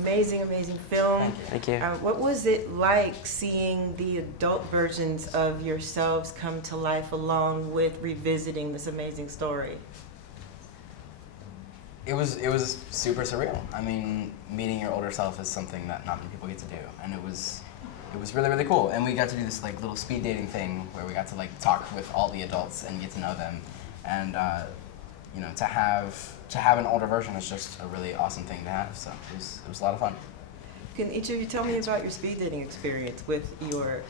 Amazing, amazing film. Thank you. What was it like seeing the adult versions of yourselves come to life along with revisiting this amazing story? It was super surreal. I mean, meeting your older self is something that not many people get to do, and it was really, really cool. And we got to do this like little speed dating thing where we got to like talk with all the adults and get to know them, and you know, to have an older version is just a really awesome thing to have. So it was a lot of fun. Can each of you tell me about your speed dating experience with your...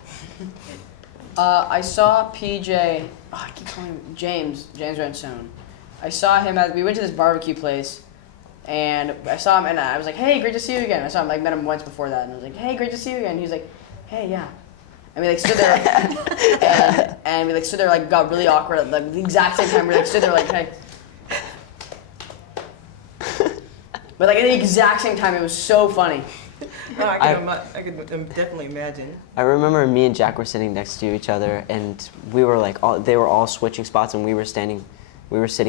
I saw PJ, I keep calling him James Ransone. I saw him we went to this barbecue place, and I saw him, and I was like, hey, great to see you again. I saw him, like, met him once before that, and I was like, hey, great to see you again. He was like, hey, yeah. And we, like, stood there, and we, like, stood there, like, got really awkward at, like, the exact same time. We, like, stood there, like, hey. But, like, at the exact same time, it was so funny. Oh, I could definitely imagine. I remember me and Jack were sitting next to each other, and we were like, they were all switching spots, and we were sitting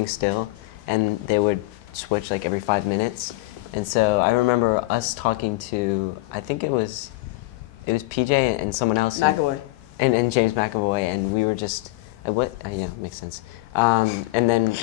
still, and they would switch like every 5 minutes. And so I remember us talking to, I think it was PJ and someone else. McAvoy. And James McAvoy, and we were just, yeah, makes sense. And then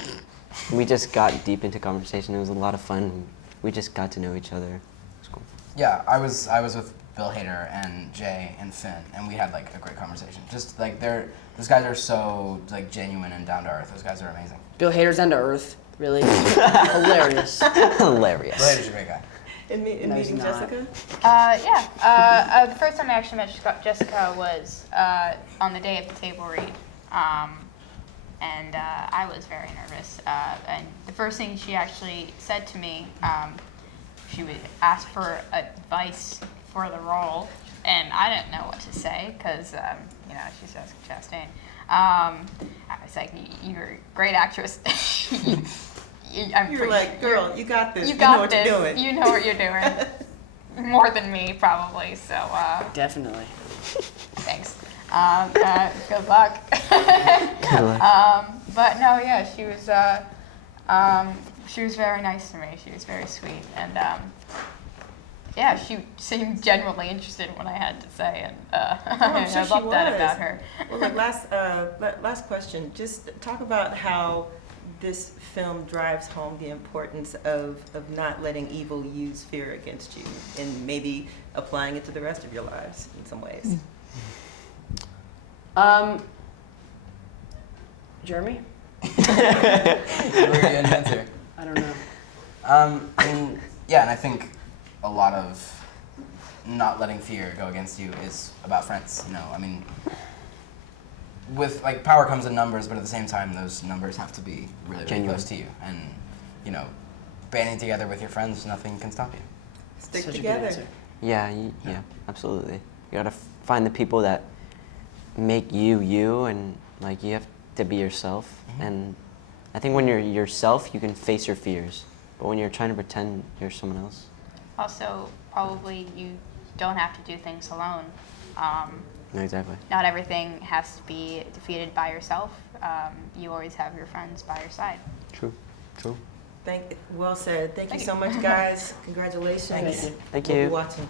we just got deep into conversation. It was a lot of fun. We just got to know each other. It was cool. Yeah, I was with Bill Hader and Jay and Finn, and we had like a great conversation. Just like those guys are so like genuine and down to earth. Those guys are amazing. Bill Hader's down to earth, really. Hilarious. Hilarious. Bill Hader's a great guy. In meeting Jessica? Yeah. The first time I actually met Jessica was on the day of the table read. And I was very nervous. And the first thing she actually said to me, she would ask for advice for the role, and I didn't know what to say because, you know, she's Jessica Chastain. I was like, "You're a great actress." You're like, girl, you got this. You know what you're doing. You know what you're doing. More than me, probably. So. Definitely. Thanks. Good luck. Good luck. But no, yeah, she was very nice to me. She was very sweet, and yeah, she seemed genuinely interested in what I had to say, and I'm sure I love that was. about her. Well, look, last question. Just talk about how this film drives home the importance of not letting evil use fear against you, and maybe applying it to the rest of your lives in some ways. Jeremy? We're getting answer. I don't know. I mean, yeah, and I think a lot of not letting fear go against you is about friends. You know, I mean, with like power comes in numbers, but at the same time, those numbers have to be really, really close to you. And you know, banding together with your friends, nothing can stop you. Stick Such a good together. answer. Yeah, absolutely. You gotta find the people that make you, and like you have to be yourself. Mm-hmm. And I think when you're yourself, you can face your fears. But when you're trying to pretend you're someone else. Also, probably you don't have to do things alone. Exactly. Not everything has to be defeated by yourself. You always have your friends by your side. True. Well said. Thank you so much, guys. Congratulations. Thank you. Thank We'll you. be watching.